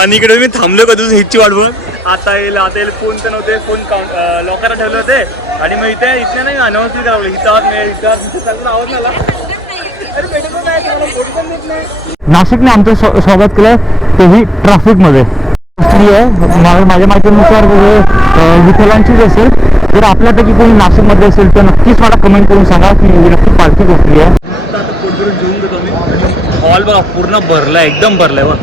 आणि इकडे मी थांबलो कधी हिची वाट बघत. आता येईल फोन तर नव्हते, फोन लॉकरला ठेवले होते. आणि मग इथे नाही अनाऊन्स नाही करावं इथं आवाज आला. नाशिकने आमचं स्वागत केलं, तेही ट्रॅफिकमध्ये. माझ्या माहितीनुसार विठ्ठलांचीच असेल. जर आपल्यापैकी कोणी नाशिकमध्ये असेल तर नक्कीच मला कमेंट करून सांगा की नक्की पालखी कसली आहे. आता पोटभरून जेवून घेतो मी. हॉल बघा पूर्ण भरलाय, एकदम भरलाय बघ.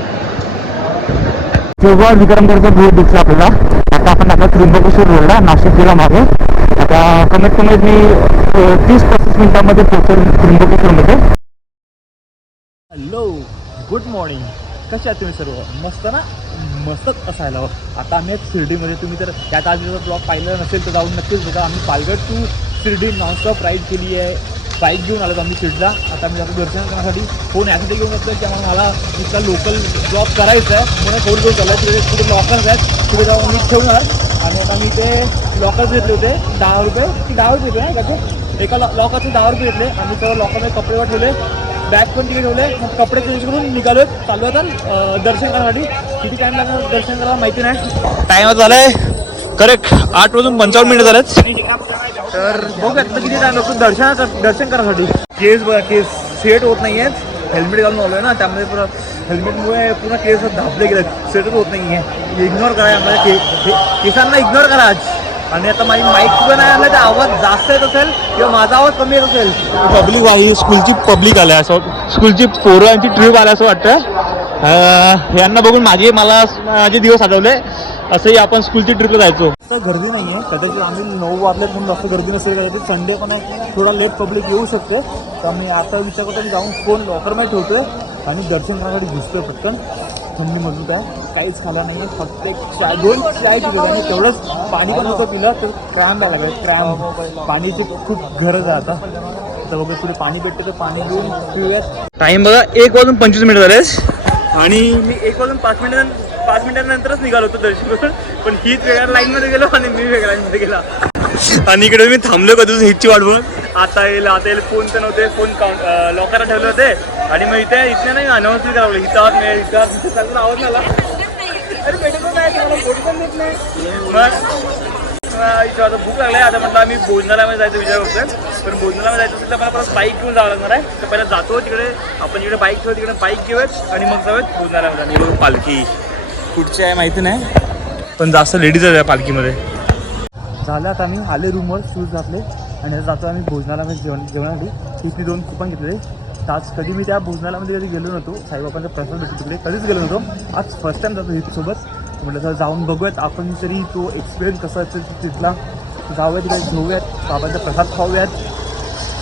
तेव्हा विक्रमगडचा बोर्ड दिसला आपल्याला. आता आपण आता त्र्यंबकेश्वर रोडला नाशिक जिल्हा मागे. आता कमीत कमी मी 30-35 मिनिटांमध्ये पोहोचेल त्र्यंबकेश्वरमध्ये. Hello, good morning. कशा आहात तुम्ही सर्व? मस्त ना? मस्तच असायला. आता आम्ही शिर्डीमध्ये, तुम्ही तर त्यात आज ब्लॉग पाहिलं नसेल तर जाऊन नक्कीच बघा. आम्ही Palghar to Shirdi nonstop ride केली आहे. बाईक घेऊन आलो आम्ही शिर्डीला. आता मी आता दर्शन करण्यासाठी फोन यासाठी घेऊन येतो की आम्हाला इथला लोकल ब्लॉग करायचा आहे. म्हणून फोन घेऊन चालला. तिथे कुठे लॉकर्स आहेत, तिथे जाऊन मी ठेवणार. आणि आता मी ते लॉकर्स घेतले होते 10 रुपये की 10 रुपये होते ना त्याचे. एका लॉकरचे 10 रुपये घेतले. आम्ही सर्व लॉकरमध्ये कपडे ठेवले, बॅग पण तिकडे ठेवले. मग कपडे चेंज करून निघालो. चालू आता दर्शन करण्यासाठी. किती टाईम लागणार दर्शन करायला माहिती नाही. टाईम झालाय करेक्ट 8 वाजून 55 मिनिटं झालेत. तर बघूयात किती टाईम लागतो दर्शन करण्यासाठी. केस बघा, केस सेट होत नाही आहेत. हेल्मेट घालून आलो आहे ना, त्यामध्ये पुन्हा हेल्मेटमुळे पूर्ण केस धापले गेले, सेटच होत नाही आहे. इग्नोर करा आम्हाला, केसांना इग्नोर करा आज. आणि आता माझी माईक सुद्धा नाही आला तर आवाज जास्त येत असेल किंवा माझा आवाज कमी येत असेल. पब्लिक आहे, स्कूलची पब्लिक आल्या असं, स्कूलची पोरांची ट्रिप आल्या असं वाटतं. यांना बघून माझे दिवस आठवले. असंही आपण स्कूलची ट्रिपला जायचो. तर गर्दी नाही आहे कदाचित. आम्ही 9 वाजल्यात म्हणून जास्त गर्दी नसेल कदाचित. संडे पण आहे, थोडा लेट पब्लिक येऊ शकते. तर मी आता विचार करतो मी जाऊन फोन लॉकरमध्ये ठेवतोय आणि दर्शन करण्यासाठी घुसतोय पटकन. थंडी मजबूत आहे, काहीच खाला नाही आहे. फक्त एक चाय, 2 चाय पिलो आणि तेवढंच पाणी पण होतं पिलं तर क्रॅम्प यायला लागलं. क्रॅम्प, पाणीची खूप गरज आहे आता. तर बघा पुढे पाणी भेटतं तर पाणी घेऊन पिऊयात. टाईम बघा 1 वाजून 25 मिनिटं झालेस. आणि मी 1 वाजून 5 मिनिटांनंतरच निघालो होतो दर्शन करून. पण हीच वेगळ्या लाईनमध्ये गेलो आणि मी वेगळ्या लाईनमध्ये गेला. आणि इकडे मी थांबलो कधी हिची वाट बघत. आता येईल फोन तर नव्हते, फोन लॉकरला ठेवले होते. आणि मग इथे नाही अनाऊन्स नाही करावं इथं आवाज आला. अरे भेटतो नाही, फोटो पण देत नाही. मग इथं आता भूक लागलाय. आता म्हटलं आम्ही भोजनालयामध्ये जायचं विचार करतोय. पण भोजनालयामध्ये जायचं असेल तर मला परत बाईक घेऊन जावं लागणार आहे. तर पहिला जातो तिकडे, आपण जिकडे बाईक ठेवू तिकडे बाईक घेऊयात आणि मग जाऊयात भोजनालयामध्ये. आणि बघ पालखी कुठची आहे माहिती नाही, पण जास्त लेडीज आहे पालखीमध्ये. झालं आता आम्ही आले रूमवर, शूज घातले आणि जातो आम्ही भोजनालयामध्ये जेवणासाठी. तिथे 2 कुपन घेतले. आज कधी मी त्या भोजनालयामध्ये कधी गेलो नव्हतो. साईबाबांचा प्रसाद भेटतो तिकडे, कधीच गेलो नव्हतो. आज फर्स्ट टाईम जातो हितसोबत. म्हटलं तर जाऊन बघूयात आपण तरी तो एक्सपिरियन्स कसा असेल तिथला. जाऊयात तिकडे, घेऊयात बाबांचा प्रसाद खाऊयात.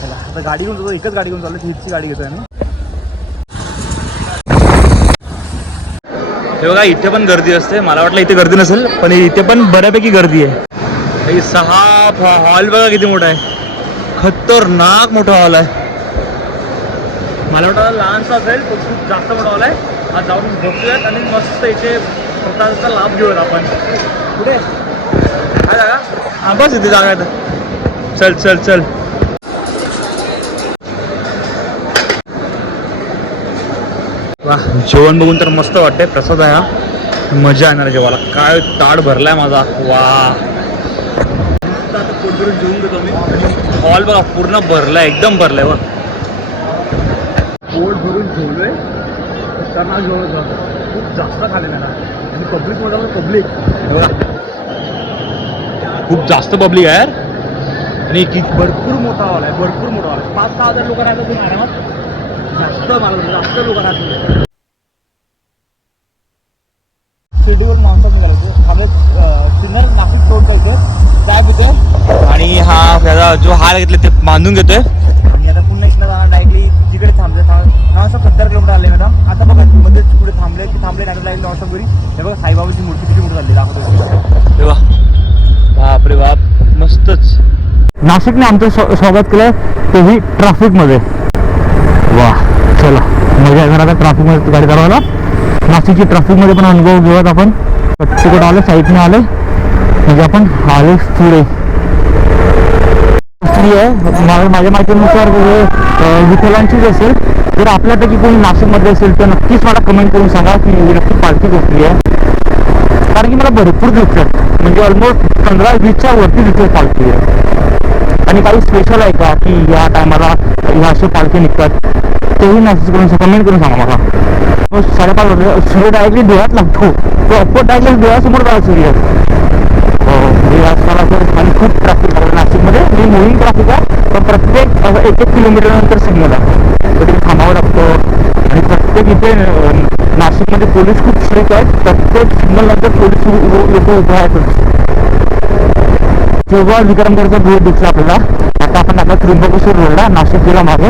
चला आता गाडी घेऊन जातो, एकच गाडी घेऊन चाललो, हितची गाडी घेतो आम्ही. हे बघा इथे पण गर्दी असते. मला वाटलं इथे गर्दी नसेल, पण इथे पण बऱ्यापैकी गर्दी आहे. 6 हॉल बघा किती मोठा आहे, खतरनाक मोठा हॉल आहे. मला वाटतं लहानसा असेल पण खूप जास्त मोठा हॉल आहे. आज जाऊन बघूयात आणि मस्त इथे प्रसादाचा लाभ घेऊयात आपण. कुठे काय जागा? हां बस इथे जागा आहे. चल चल चल. वा, जेवण बघून तर मस्त वाटतंय. प्रसाद आहे हा, मजा येणार जेवायला. काय ताट भरलाय माझा. वा, आता पोटभरून जेवून घेतो मी. हॉल बघा पूर्ण भरलाय, एकदम भरलाय. वा, पोट भरून जेवलोय. खतरनाक जेवण होतं, खूप जास्त खाल्लेलं ना. आणि पब्लिक म्हटलं पब्लिक बघा, खूप जास्त पब्लिक आहे यार. आणि भरपूर मोठा हॉल आहे, भरपूर मोठा हॉल आहे. 5-6 हजार लोक राहतात तुम्ही आरामात. जास्त लोक राहतात. शिर्डीवर माणसात निघालो होतो. थांबले सिन्नर नाशिक टोल पाहिजे काय तिथे. आणि हा त्याचा जो हार घेतले ते बांधून घेतोय. आणि आता पुन्हा इथनं जाणार डायरेक्टली जिकडे थांबले. नॉनस्टॉप 70 किलोमीटर आले मॅडम. आता बघा मध्ये पुढे थांबले डायरेक्ट लाईन नॉनस्टॉप घरी. हे बघा साईबाबाची मूर्ती किती मोठी झाली दाखवतो. तेव्हा बापरे बाप, मस्तच. नाशिकने आमचं स्वागत केलं, तेही ट्रॅफिकमध्ये. वा, चला मजा येणार आता ट्रॅफिकमध्ये गाडी चालवायला. नाशिकची ट्रॅफिकमध्ये पण अनुभव घेऊयात आपण. तिकडे आले, साईडने आले म्हणजे आपण आले पुढे. माझ्या माहितीनुसार विठ्ठलांचीच असेल. जर आपल्यापैकी कोणी नाशिकमध्ये असेल तर नक्कीच मला कमेंट करून सांगा की नक्की पालखी कुठली आहे. कारण की मला भरपूर दिसतात, म्हणजे ऑलमोस्ट 15-20च्या वरती दिसतात पालखी आहे. आणि काही स्पेशल आहे का की या टायमाला ह्या अशी पालखी निघतात, तेही मेसेज करून कमेंट करून सांगा मला. मग 5:30 वाजले, सूर्य डायरेक्टली डोळ्यात लागतो, तो अप्पर डायरेक्टली डोळ्यासमोर जातो सूर्य. म्हणजे आजकाल असं आणि खूप ट्रॅफिक आहे नाशिकमध्ये. मी मुव्हिंग ट्रॅफिक आहे, पण प्रत्येक 1-1 किलोमीटर नंतर सिग्नल आहे, तर तिथे थांबावं लागतं. आणि प्रत्येक इथे नाशिकमध्ये पोलीस खूप स्ट्रिक्ट आहेत, प्रत्येक सिग्नल नंतर पोलीस लोक उभे आहेत. जेव्हा विक्रमगडचा बोर्ड दिसला आपल्याला, आता आपण आता त्र्यंबकेश्वर रोडला नाशिक जिल्हा मागे.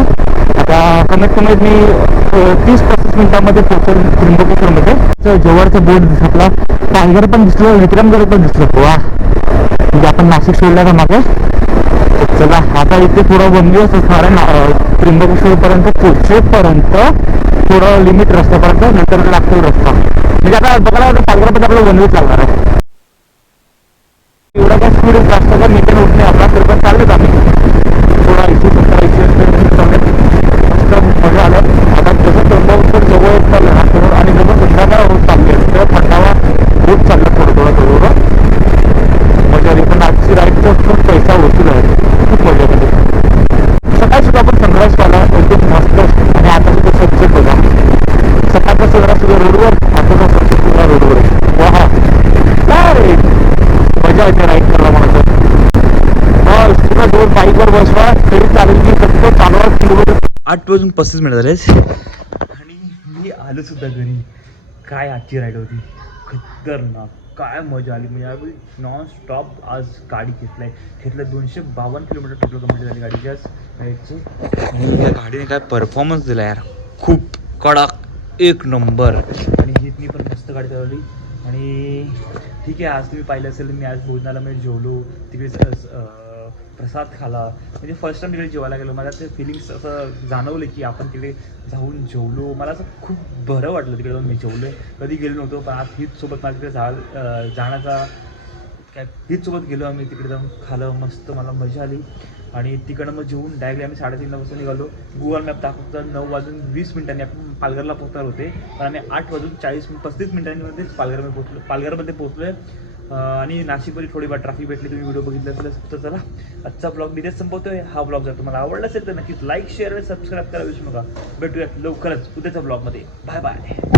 आता कमीत कमी मी 30-35 मिनिटांमध्ये पोहोचेल त्र्यंबकेश्वरमध्ये. जवळचा बोर्ड दिसला, पालघर पण दिसलं, विक्रमगड पण दिसलं. वा, म्हणजे आपण नाशिक सोडल्या का मागे. चला आता इथे थोडं 1 दिवस असणार आहे त्र्यंबकेश्वरपर्यंत पोहोचेपर्यंत, थोडं लिमिट रस्त्यापर्यंत, नंतर लागतो रस्ता. म्हणजे आता बघायला पालघरपर्यंत आपल्याला 1 दिवस लागणार आहे. एवढा काय स्पीड जास्त का मीटर होत नाही आपला, तर पण चाललेच आम्ही थोडा 170-180 चालत मस्त मजा आला. आता जसं त्र्यंबकेश्वर जवळ चाललं ना, आणि जसं संध्याकाळ होत चालली आहे तर थंडावा होत चाललं थोडं मजा आली. पण आजची राईडचा खूप पैसा वसूल आहे, खूप मजा आली. सकाळी सुद्धा आपण सनराईज पाहिला एकदम मस्त, आणि आता सुद्धा सनसेट बघा. सकाळचा सनराईज सुद्धा रोडवर, आता सनसेट सुद्धा रोडवर आहे. वा काय मजा येते राईड करायला म्हणायचं. पुन्हा 2 बाईकवर बसवा तरी चालेल की फक्त चालवा किलोमीटर. 8:35 झाले आणि मी आलो सुद्धा घरी. काय आजची राईड होती, खतरनाक, काय मजा आली. म्हणजे यावेळी नॉन स्टॉप आज गाडी घेतलं 252 किलोमीटर टोटल कंप्लीट झाली गाडीची आज राईडची. आणि या गाडीने काय परफॉर्मन्स दिला यार, खूप कडक, 1 नंबर. आणि हितनी पण मस्त गाडी चालवली. आणि ठीक आहे, आज तुम्ही पाहिलं असेल, मी आज भोजनाला मी जेवलो तिकडे, प्रसाद खाला. म्हणजे फर्स्ट टाइम तिकडे जेवायला गेलो. मला ते फिलिंग्स असं जाणवलं की आपण तिकडे जाऊन जेवलो. मला असं खूप बरं वाटलं तिकडे जाऊन. मी जेवलो, कधी गेलो नव्हतो, पण आज हितसोबत मला तिकडे जाण्याचा काय, हितसोबत गेलो आम्ही, तिकडे जाऊन खालं मस्त, मला मजा आली. आणि तिकडनं मग जेवून डायरेक्टली आम्ही 3:30 वाजता निघालो. गुगल मॅप दाखवतं 9:20 आपण पालघरला पोहोचणार होते, पण आम्ही 8:35 मिनिटांमध्येच पालघरमध्ये पोहोचलो. आणि नाशिकमध्ये थोडीफार ट्रॅफिक भेटली, तुम्ही व्हिडिओ बघितला असेल. तर चला आजचा ब्लॉग मी इथेच संपवतोय. हा ब्लॉग जर तुम्हाला आवडला असेल तर नक्कीच लाईक, शेअर आणि सबस्क्राईब करा विसरू नका. भेटूयात लवकरच उद्याच्या ब्लॉगमध्ये. Bye bye.